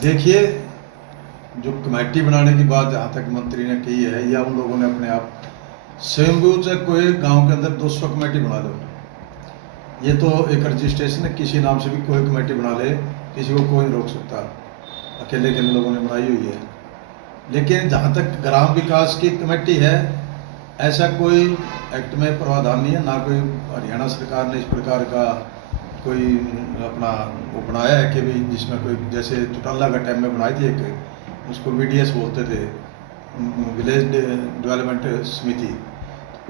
देखिए, जो कमेटी बनाने की बात जहाँ तक मंत्री ने की है या उन लोगों ने अपने आप स्वयं से कोई गांव के अंदर 200 कमेटी बना लो, ये तो एक रजिस्ट्रेशन है, किसी नाम से भी कोई कमेटी बना ले, किसी को कोई नहीं रोक सकता। अकेले अकेले लोगों ने बनाई हुई है। लेकिन जहाँ तक ग्राम विकास की कमेटी है, ऐसा कोई एक्ट में प्रावधान नहीं है, ना कोई हरियाणा सरकार ने इस प्रकार का कोई अपना वो बनाया है कि भी जिसमें कोई, जैसे चौटाला का टाइम में बनाई थी एक, उसको वीडीएस बोलते थे, विलेज डेवलपमेंट समिति,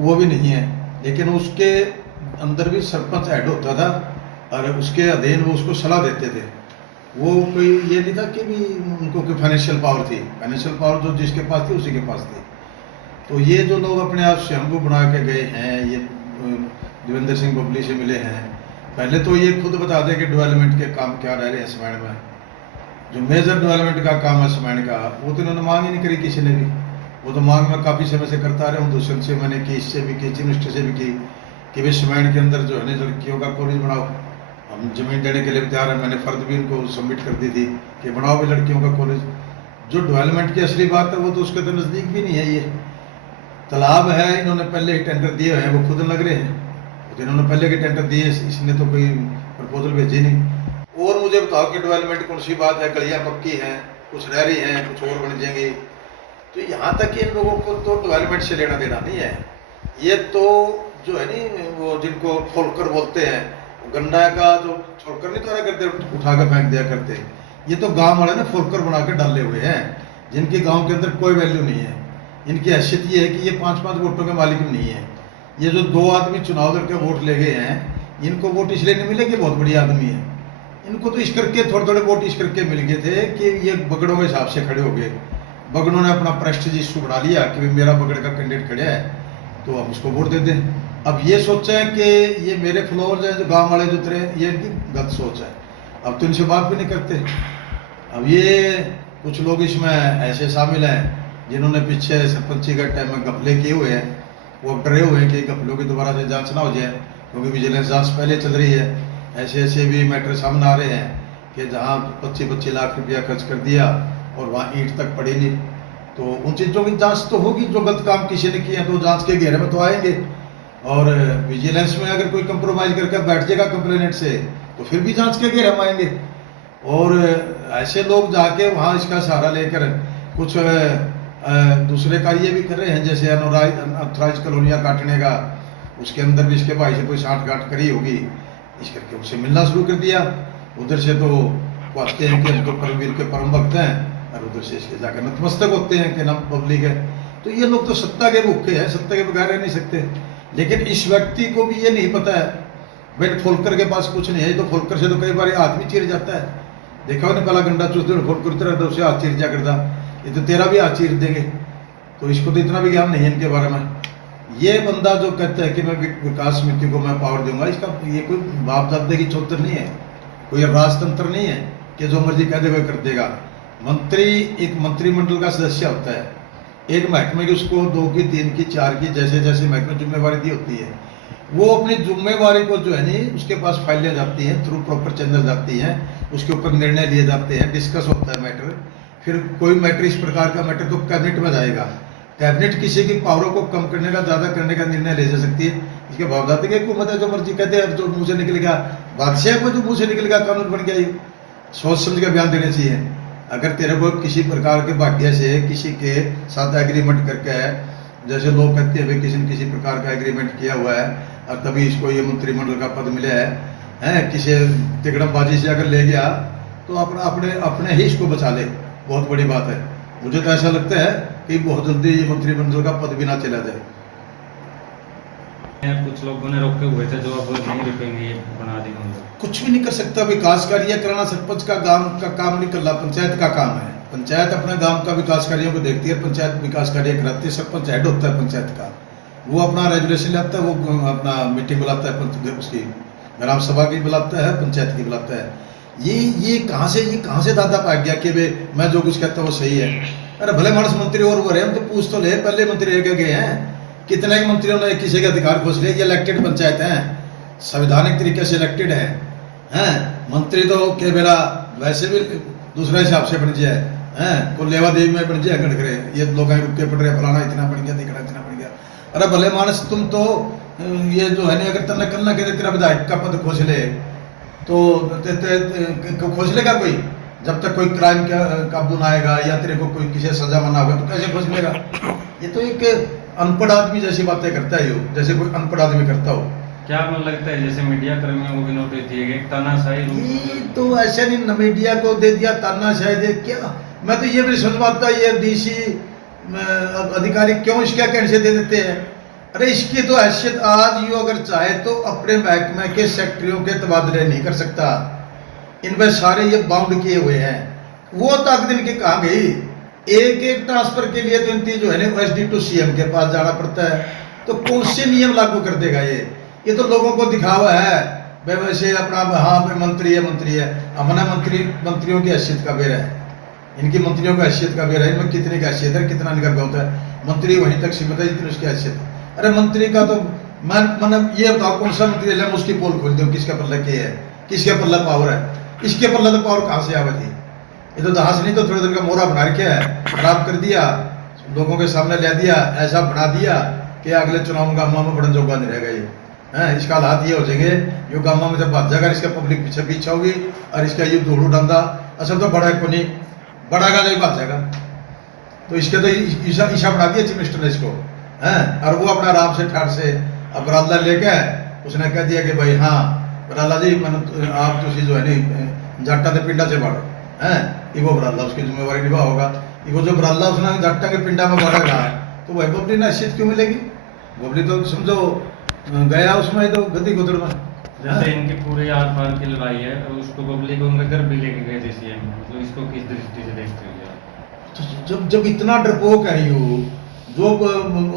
वो भी नहीं है। लेकिन उसके अंदर भी सरपंच ऐड होता था और उसके अधीन वो उसको सलाह देते थे। वो कोई ये नहीं था कि भी उनको कोई फाइनेंशियल पावर थी, फाइनेंशियल पावर जो जिसके पास थी उसी के पास थी। तो ये जो लोग अपने आप स्वयं को बना के गए हैं, ये देवेंद्र सिंह बबली से मिले हैं, पहले तो ये खुद बता दें कि डेवलपमेंट के काम क्या रह रहे हैं समैण में। जो मेजर डेवलपमेंट का काम है समैण का, वो तो इन्होंने मांग ही नहीं करी किसी ने भी। वो तो मांग में काफ़ी समय से करता रहे हूँ, दूसरे से मैंने की, इससे भी की, चीफ मिनिस्टर से भी की कि भाई समैण के अंदर जो है ना लड़कियों का कॉलेज बनाओ, हम जमीन देने के लिए भी तैयार है। मैंने फर्द भी उनको सबमिट कर दी थी कि बनाओ भी लड़कियों का कॉलेज। जो डेवलपमेंट की असली बात है वो तो उसके तो नज़दीक भी नहीं है। ये तालाब है, इन्होंने पहले ही टेंडर दिए हुए हैं, वो खुद लग रहे हैं, तो इन्होंने पहले के टेंडर दिए, इसने तो कोई प्रपोजल भेजी नहीं। और मुझे बताओ कि डेवलपमेंट कौन सी बात है, गलियाँ पक्की हैं, कुछ रह रही हैं, कुछ और बन जाएंगी। तो यहाँ तक कि इन लोगों को तो डेवलपमेंट से लेना देना नहीं है। ये तो जो है नी, वो जिनको फोलकर बोलते हैं, गन्ना का जो छोड़कर नहीं तोड़ा करते, उठा कर फेंक दिया करते, ये तो गांव वाले ने फोलकर बना के डाले हुए हैं, जिनकी गांव के अंदर कोई वैल्यू नहीं है। इनकी हैसियत ये है कि ये 5-5 वोटों के मालिक भी नहीं है। ये जो 2 आदमी चुनाव करके वोट ले गए हैं, इनको वोट इसलिए नहीं मिले कि बहुत बड़ी आदमी है। इनको तो इस करके थोड़े थोड़े वोट इस करके मिल गए थे कि ये बगड़ों के हिसाब से खड़े हो गए। बगड़ों ने अपना प्रेस्टीज इशू बना लिया कि भाई मेरा बगड़ का कैंडिडेट खड़ा है तो हम उसको वोट दे दें। अब ये सोचा है कि ये मेरे फ्लोवर्स हैं, जो गांव वाले जो उतरे, ये इनकी गलत सोच है। अब तो इनसे बात भी नहीं करते। अब ये कुछ लोग इसमें ऐसे शामिल हैं जिन्होंने पीछे सरपंची का टाइम में घपले किए हुए हैं, वो डरे हुए हैं कि घपलों की दोबारा से जांच ना हो जाए, क्योंकि विजिलेंस जांच पहले चल रही है। ऐसे ऐसे भी मैटर सामने आ रहे हैं कि जहां 25-25 लाख रुपया खर्च कर दिया और वहां ईंट तक पड़ी नहीं। तो उन चीज़ों की जांच तो होगी, जो गलत काम किसी ने किया तो जांच के घेरे में तो आएंगे। और विजिलेंस में अगर कोई कंप्रोमाइज करके बैठ जाएगा कंप्लेनेंट से, तो फिर भी जांच के घेरे में आएंगे। और ऐसे लोग जाके वहाँ इसका सहारा लेकर कुछ दूसरे कार्य भी कर रहे हैं, जैसे अनऑथराइज कॉलोनियाँ काटने का, उसके अंदर भी इसके भाई से कोई साठ-गांठ करी होगी, इस करके उससे मिलना शुरू कर दिया। उधर से तो कहते हैं कि हम तो परमवीर के परम भक्त हैं, और उधर से इसके जाकर नतमस्तक होते हैं कि नाम पब्लिक है। तो ये लोग तो सत्ता के भूखे हैं, सत्ता के बगैर रह नहीं सकते। लेकिन इस व्यक्ति को भी ये नहीं पता है भाई फोलकर के पास कुछ नहीं है। तो फोलकर से तो कई बार हाथ भी चीर जाता है। देखा उन्हें पहला गंडा चूसते फोलकर तरह उसे हाथ चीर जा करता, ये तो तेरा भी हाथ चीर देंगे। तो इसको तो इतना भी ज्ञान नहीं है इनके बारे में। ये बंदा जो कहता है कि मैं विकास समिति को मैं पावर दूंगा, इसका ये कोई बाप दादे की चौतर नहीं है, कोई राजतंत्र नहीं है कि जो मर्जी कह दे वो कर देगा। मंत्री एक मंत्रिमंडल का सदस्य होता है, एक महकमे की उसको 2 की 3 की 4 की जैसे जैसे महकमे जिम्मेवारी दी होती है, वो अपनी जिम्मेवारी को जो है नहीं, उसके पास फाइलें जाती हैं, थ्रू प्रॉपर चैनल जाती हैं, उसके ऊपर निर्णय लिए जाते हैं, डिस्कस होता है मैटर। फिर कोई मैटर इस प्रकार का मैटर तो कैबिनेट में जाएगा। कैबिनेट किसी की पावरों को कम करने का, ज़्यादा करने का निर्णय ले जा सकती है। इसके बावजूद की हुकूमत है, जो मर्जी कहते हैं, जो मुँह से निकलेगा, बादशाह को जो मुँह से निकलेगा कानून बन गया। ये सोच समझ के बयान देने चाहिए। अगर तेरे को किसी प्रकार के भाग्य से किसी के साथ एग्रीमेंट करके है, जैसे लोग कहते हैं भाई किसी न किसी प्रकार का एग्रीमेंट किया हुआ है और तभी इसको ये मंत्रिमंडल का पद मिला है, किसी तिकड़मबाजी से अगर ले गया तो अपने ही इसको बचा ले, बहुत बड़ी बात है। मुझे तो ऐसा लगता है कि बहुत जल्दी ये मंत्रिमंडल का पद भी ना चला जाए। कुछ लोगों ने रोके हुए थे जो अब नहीं रुकेंगे, बना देंगे। कुछ भी नहीं कर सकता। विकास कार्य कराना सरपंच का गांव का काम नहीं करना, पंचायत का काम है। पंचायत अपने गांव का विकास कार्यों को देखती है, पंचायत विकास कार्य कराती है। सरपंच हेड होता है पंचायत का, वो अपना रेजुलेशन लाता है, वो अपना मीटिंग बुलाता है, उसकी ग्राम सभा की बुलाता है, पंचायत की बुलाता है। ये कहाँ से दादा पाक गया कि भाई मैं जो कुछ कहता हूँ वो सही है। अरे भले मानस मंत्री और वो रहे, हम तो पूछ तो ले, पहले मंत्री रह गए हैं, कितने मंत्रियों ने किसी के अधिकार खोज लिया। ये इलेक्टेड पंचायत हैं, संवैधानिक तरीके से इलेक्टेड हैं। मंत्री तो के बेला वैसे भी दूसरे हिसाब से बन जाए हैं, को लेवा देवी में बन जाए गड़खरे, ये लोग रुक के पड़ रहे फलाना इतना बन गया, दिखना इतना बन गया। अरे भले मानस तुम तो ये जो है ना, अगर तन्ना कन्ना के तेरा विधायक का पद खोज ले तो खोज लेगा कोई? जब तक कोई क्राइम का काबू ना आएगा या तेरे को कोई किसी सजा मना होगा तो कैसे खोज लेगा? ये तो एक अनपढ़ आदमी जैसी बातें करता है, यो जैसे कोई अनपढ़ आदमी करता हो। क्या मन लगता है जैसे मीडिया कर्मियों को भी नोटिस दिए गए, तानाशाही ये तो ऐसा नहीं न मीडिया को दे दिया तानाशाही दे क्या, मैं तो ये भी समझ पाता ये डीसी अधिकारी क्यों इसके कहने से दे देते हैं। अरे इसकी तो हैसियत आज यू अगर चाहे तो अपने महकमे के सेक्रेटरियों के तबादले नहीं कर सकता, इनमें सारे ये बाउंड किए हुए हैं। वो तक दिन के कहा गई, एक एक ट्रांसफर के लिए तो इनकी जो है ना एसडी टू सीएम के पास जाना पड़ता है, तो कौन से नियम लागू कर देगा ये तो लोगों को दिखावा है भाई, वैसे अपना हाँ भाई मंत्री है, हमने मंत्रियों की हैसियत का बेर है, इनकी मंत्रियों का हैसियत का बेर है, इनमें कितने की हैसियत है, कितना निकल गया होता है, मंत्री वहीं तक सीमित है जितनी उसकी हैसियत। अरे मंत्री का तो मतलब ये बताओ कौन सा मंत्री है उसकी पोल खोल दो, किसका पल्ला क्या है, किसके पल्ला पावर है, इसके पल्ला तो पावर कहाँ से आवा थी? ये तो दहास नहीं तो थोड़े दिन का मोहरा बना रखा है, खराब कर दिया, लोगों के सामने ले दिया, ऐसा बना दिया कि अगले चुनाव में गामा में बड़न जोगा नहीं रहेगा ये है। इसका हालात ये हो जाएंगे, यो गामा में जब भाग जाएगा इसका पब्लिक पीछे पीछे होगी और इसका ये धूल डांदा असल तो बड़ा को नहीं बड़ा का नहीं भाग जाएगा। तो इसके तो ईशा बना दिया चीफ मिनिस्टर ने इसको हैं, और वो अपना आराम से ठाट से अब बराला लेके उसने कह दिया कि भाई हाँ बराला जी मैंने आप तो जो है नहीं जाटा के पिंडा से बाढ़ो हैं, वो बराला उसकी जिम्मेवारी निभा होगा। वो जो बराला उसने जाटा के पिंडा में बाढ़ेगा तो वही बबली ने हैसियत क्यों मिलेगी? बबली तो समझो गया उसमें तो गद्दी गुदड़ में। जैसे इनके पूरे आर पार की लड़ाई है, उसको बबली को उनके घर भी लेके गए थे सीएम, तो इसको किस दृष्टि से देखते हो? तो जब इतना डरपोक है यू, जो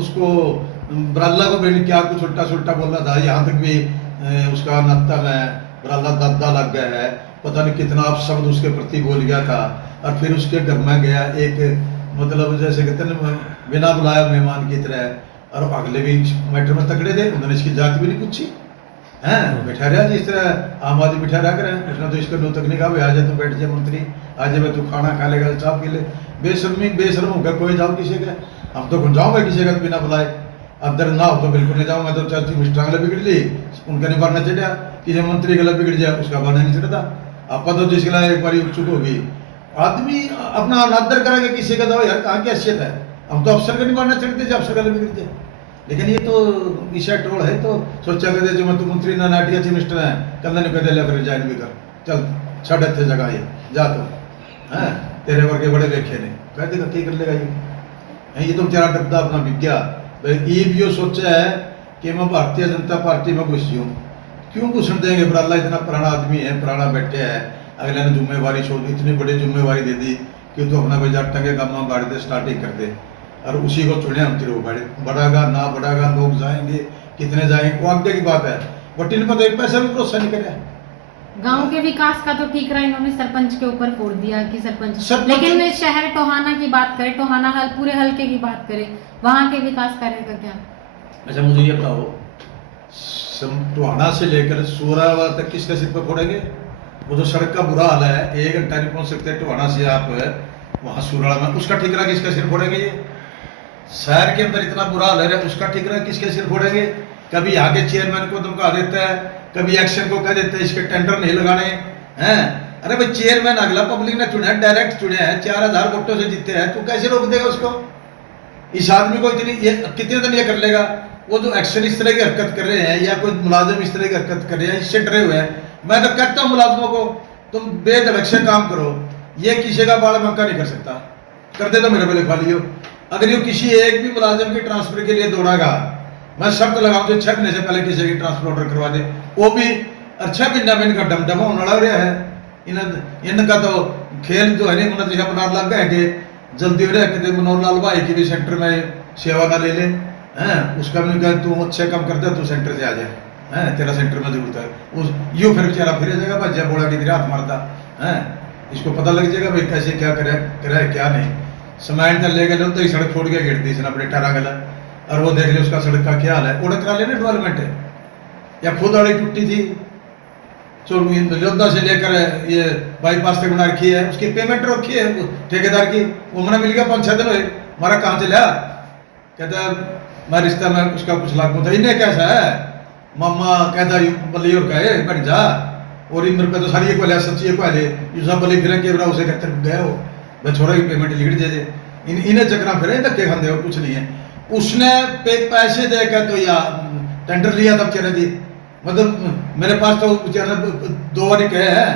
उसको बराला को बेटी क्या कुछ उल्टा सुल्टा बोल रहा था, यहाँ तक भी उसका नत्ता में बराला दादा लग गया है, पता नहीं कितना अपशब्द उसके प्रति बोल गया था, और फिर उसके घर में गया एक मतलब जैसे कहते हैं बिना बुलाया मेहमान की तरह, और अगले भी मैटर में तकड़े थे, उन्होंने इसकी जाति भी नहीं पूछी हैं, बैठा रहा जिस तरह आम आदमी बैठा रहा करें, उसने तो इसका नो तक नहीं कहा भाई आ जाए तू बैठ जाए मंत्री, आ जाए तू खाना खा लेगा चाय पी ले, बेशर्म होकर कोई जाओ किसी का, हम तो कौन जाऊँ किसी का बिना बुलाए, अंदर ना हो तो बिल्कुल नहीं जाऊँ मैं तो चाची मिस्टर गला बिगड़ ली उनका नहीं बनना चढ़िया, किसी मंत्री गला बिगड़ जाए उसका बनना नहीं चढ़ता, आप तो जिस गला एक बार उत्सुक होगी आदमी अपना अनादर करेंगे किसी का, दवा यार कहाँ की हैसियत है, हम तो अफसर का नहीं बनना चढ़ते जब अफसर गला बिगड़ जाए। लेकिन ये तो ईशा टोल है, तो सोचा कहते जो मैं तो मंत्री ना नाटिया चीफ मिनिस्टर है कंधा नहीं कहते फिर रिजाइन भी कर चल छड़ थे जगह ये जा तो हैं, तेरे वर्गे बड़े देखे नहीं कह देगा क्या कर लेगा ये तो बेचारा डरता अपना विज्ञा ये भी यो सोचा है कि मैं भारतीय जनता पार्टी में घुस जाऊँ, क्यों घुसन देंगे, बराला इतना पुराना आदमी है, पुराना बैठे है, अगले ने जिम्मेवारी छोड़ दी, इतनी बड़ी जिम्मेवारी दे दी कि तो अपना कोई जाटा के गाँव में बाढ़ दे स्टार्टिंग कर दे, और उसी को चुने हम तेरे को बढ़ागा ना बढ़ागा, लोग जाएंगे कितने जाएंगे वो आगे की बात है, बट इन पर तो एक पैसा भी भरोसा नहीं करे। गांव के विकास का तो ठीक रहा, इन्होंने सरपंच के ऊपर फोड़ दिया कि सरपंच लेकिन शहर टोहाना की बात करें, टोहाना पूरे हल्के की बात करें, वहां के विकास कार्य का क्या? अच्छा मुझे ये बताओ टोहाना से लेकर सूरावा तक किसके सिर पर फोड़ेंगे? वो जो सड़क का बुरा हाल है, 1 घंटा नहीं पहुंच सकते टोहाना से आप वहां सूराड़ा में, उसका ठिकाना किसके सिर फोड़ेंगे? ये शहर के अंदर इतना बुरा हाल है उसका ठिकाना किसके सिर फोड़ेंगे? कभी आगे चेयरमैन को धमका देता है, कभी एक्शन को कह देते हैं इसके टेंडर नहीं लगाने हैं। अरे भाई चेयरमैन अगला पब्लिक ने चुना है, डायरेक्ट चुने हैं, 4000 वोटों से जीते हैं, तू कैसे रोक देगा उसको? इस आदमी को इतनी कितने दिन ये कर लेगा? वो जो एक्शन इस तरह की हरकत कर रहे हैं या कोई मुलाजिम इस तरह की हरकत कर रहे हैं, इससे डरे हुए हैं। मैं तो कहता हूँ मुलाजिमों को तुम बेधड़क से काम करो, ये किसी का बाल मक्का नहीं कर सकता, कर दे तो मेरे पे लिखवा लियो। अगर ये किसी एक भी मुलाजिम की ट्रांसफर के लिए दौड़ागा, मैं शर्त लगाऊं जो 6 महीने से पहले किसी की ट्रांसफर ऑर्डर करवा दे, वो भी 6 महीना में इनका डमडमा होने लग रहा है। इनका तो खेल जो है नहीं मतलब जैसा बना लग गए कि जल्दी हो रहा है कि मनोहर लाल भाई की भी सेंटर में सेवा ना ले ले हैं, उसका भी कह तू अच्छे काम करते तू सेंटर से आ जाए हैं, तेरा सेंटर में जरूरत है, उस यूँ फिर बेचारा फिर जाएगा भज्जा बोला कि हाथ मारता हैं, इसको पता लग जाएगा भाई कैसे क्या करे क्या नहीं। समान ले गए तो सड़क छोड़ के गिर दी इसने अपने 18 गला, और वो देख ले उसका सड़क का क्या हाल है, उड़क करा लेना डेवलपमेंट है या खुद आड़ी टूटी थी योद्धा से लेकर ये बाईपास तक बना रखी है, उसकी पेमेंट रखी है ठेकेदार की, वो मैंने मिल गया 5-6 दिन हुए, हमारा कहाँ चला, कहता मैं रिश्ता में उसका कुछ लाख था, इन्हें कैसा है मामा, कहता बल्ली और कहे बन जा, और इन रुपये तो सारी एक वाले सच्ची एक वाले जो सब बल्ली फिर के उसे कहते गए हो भाई छोरा की पेमेंट लिख दे, इन्हें चकरा फिर धक्के खाते हो, कुछ नहीं है। उसने पैसे देकर तो या टेंडर लिया तब चले दी, मतलब मेरे पास तो 2 बार कहे हैं,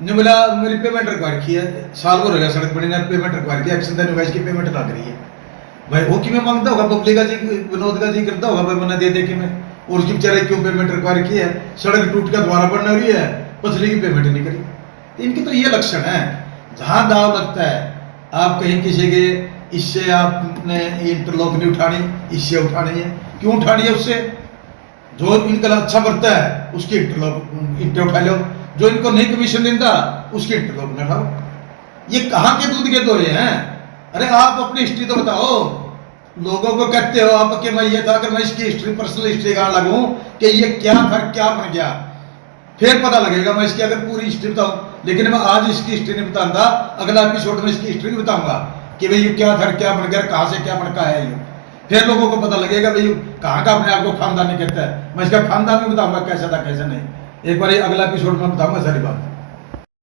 नहीं बोला मेरी पेमेंट रिक्वायर की है, साल भर हो गया सड़क बनी ने पेमेंट रिक्वायर की, एक्शन देने की पेमेंट लग रही है भाई, वो कि मैं मांगता होगा पब्लिक का जी, विनोद का जी करता होगा भाई मैंने दे कि मैं, और उसकी बेचारे क्यों पेमेंट रिक्वायर की है, सड़क टूट कर दोबारा बनना रही है, पसली की पेमेंट नहीं करी। इनके तो ये लक्षण है, जहां दाव लगता है आप कहीं किसी के इससे आपने इंटरलॉक नहीं उठानी, इससे उठानी है, क्यों उठानी है, उससे जो इनका अच्छा करता है उसकी इंटर उठा लो, जो इनको नहीं कमीशन देता उसकी इंटरलॉक न उठाओ। ये कहाँ के दूध के दोहे हैं? अरे आप अपनी हिस्ट्री तो बताओ, लोगों को कहते हो आप कि मैं ये था, अगर मैं इसकी हिस्ट्री पर्सनल हिस्ट्री कहाँ लगूं कि ये क्या था क्या बन गया, फिर पता लगेगा, मैं इसकी अगर पूरी हिस्ट्री बताऊं, लेकिन मैं आज इसकी हिस्ट्री नहीं बताऊंगा, अगला एपिसोड में इसकी हिस्ट्री भी बताऊंगा कि भाई ये क्या था क्या बन गया, कहाँ से क्या बनका है ये, फिर लोगों को पता लगेगा भाई कहाँ का अपने आप को खानदानी कहता है। मैं इसका खानदान भी बताऊंगा कैसा था कैसा नहीं, एक बार अगला एपिसोड में बताऊंगा सारी बात।